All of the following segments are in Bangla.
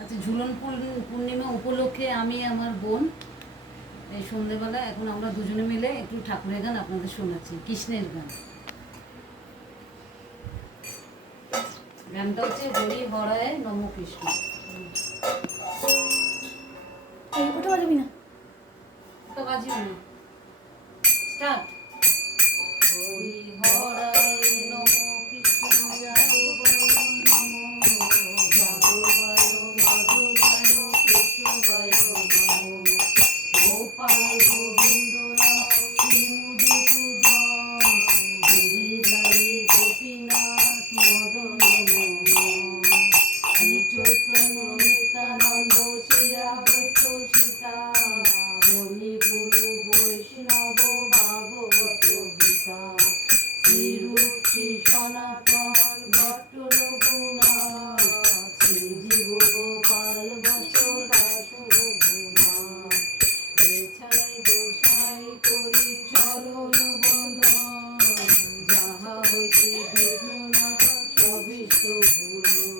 আচ্ছা, ঝুলন পূর্ণিমা উপলক্ষে আমি আমার বোন এই সন্ধ্যেবেলা এখন আমরা দুজনে মিলে একটু ঠাকুরের গান আপনাদের শোনাচ্ছি, কৃষ্ণের গান। গানটা হচ্ছে হরি হরায় নম কৃষ্ণ। ওটা বাজবি না, ওটা বাজিও না। স্টার্ট। হরি হরায় নম কৃষ্ণ যাদবায় নমো, যাদবায় মাধবায় কেশবায় নমো, গোপাল গোবিন্দ রাম শ্রী মধুসূদন, গিরিধারী গোপীনাথ মদন মোহন, শ্রী চৈতন্য নিত্যানন্দ শ্রী রাধা সীতা, হরি গুরু বৈষ্ণব ভাগবত গীতা, শ্রীরূপ শ্রী সনাতন ভট্ট রঘুনাথ, শ্রী জীব গোপাল বৎস দাস রঘুনাথ, এছাই গোসাই করি চরণ বন্দন, যাহা হইতে বিঘ্ননাশ সবিষ্ট পূরণ,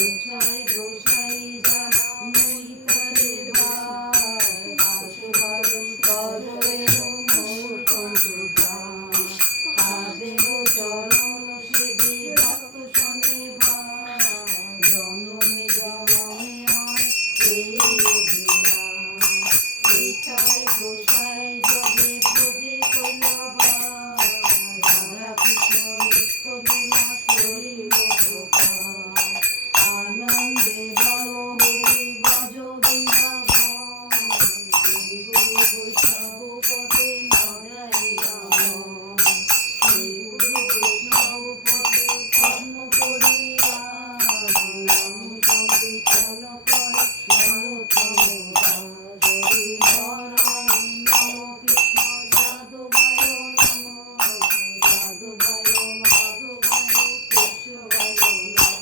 এছাই গোসাই যাহা মুই করে ভাই, আশবারণ করবে মোর কণ্ঠদান, তাদেব চরণ সেবি ভক্ত শনি ভাই, জনমে জনমে হয় এই অভিমান, এছাই গোসাই যবে ব্রজে কল্যাণ, রাধা কৃষ্ণ নিত্য লীলা করিব প্রকাশ, আনন্দে বল হরি ভজ বৃন্দাবন, শ্রী গুরু বৈষ্ণব পদে নগাইয়া মন, শ্রী গুরু বৈষ্ণব পদে পদ্ম করিয়া, নাম সংকীর্তন করে নরোত্তম দাস, হরি হরায় নম কৃষ্ণ যাদবায় নমো, যাদবায় মাধবায় কেশবায় নমো,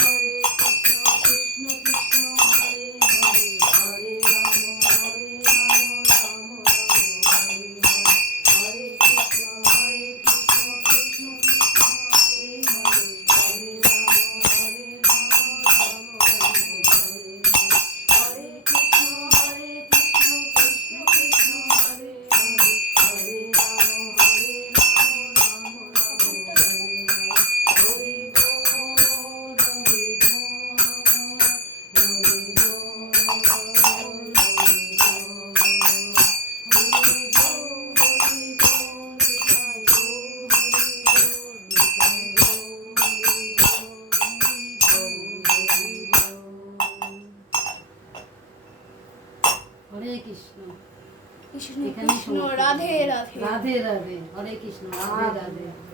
হরে কৃষ্ণ কৃষ্ণ কৃষ্ণ হরে হরে, হরে রাম রাম হরে হরে, হরে কৃষ্ণ কৃষ্ণ কৃষ্ণ হরে হরে, হরে রাম রাম হরে হরে, হরে কৃষ্ণ কৃষ্ণ কৃষ্ণ হরে হরে, হরে রাম রাম হরে হরে, হরি বল হরি হরে কৃষ্ণ কৃষ্ণ এখানে কৃষ্ণ রাধে রাধে, রাধে রাধে, হরে কৃষ্ণ রাধে রাধে।